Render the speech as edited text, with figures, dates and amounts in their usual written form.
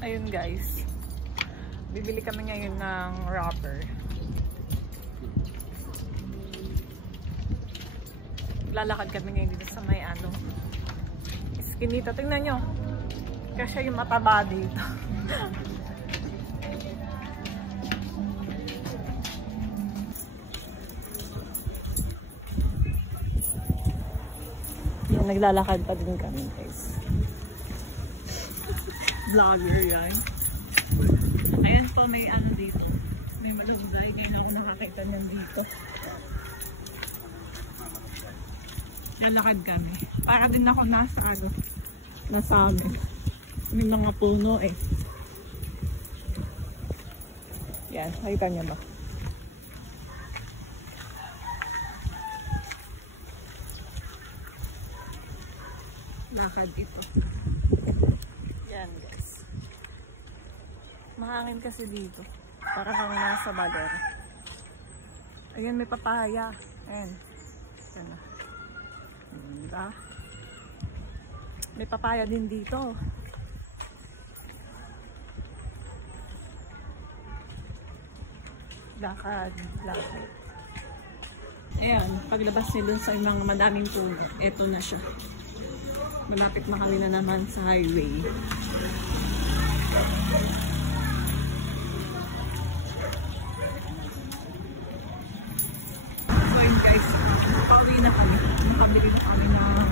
Ayun guys, bibili kami ngayon ng wrapper. Lalakad kami ngayon dito sa may Eskinita. Tingnan nyo, kasi yung mataba dito. Yan, naglalakad pa din kami guys. Vlogger yan. Ayan po, may dito. May malunggay. Ngayon ako nakakita niyan dito. Lalakad kami. Para din ako nasa amin. May mga puno eh. Yan, nakita niyo ba? Lakad dito. Yan guys. Mahangin kasi dito. Para kang nasa baler. Ayan, may papaya. Ayan. Ayan na. Diba? May papaya din dito. Lakad. Lakad. Ayan. Paglabas nila sa mga madaming puno. Eto na siya. Malapit na kami na naman sa highway. So yun guys, pauwi na kami. Nakabili na kami ng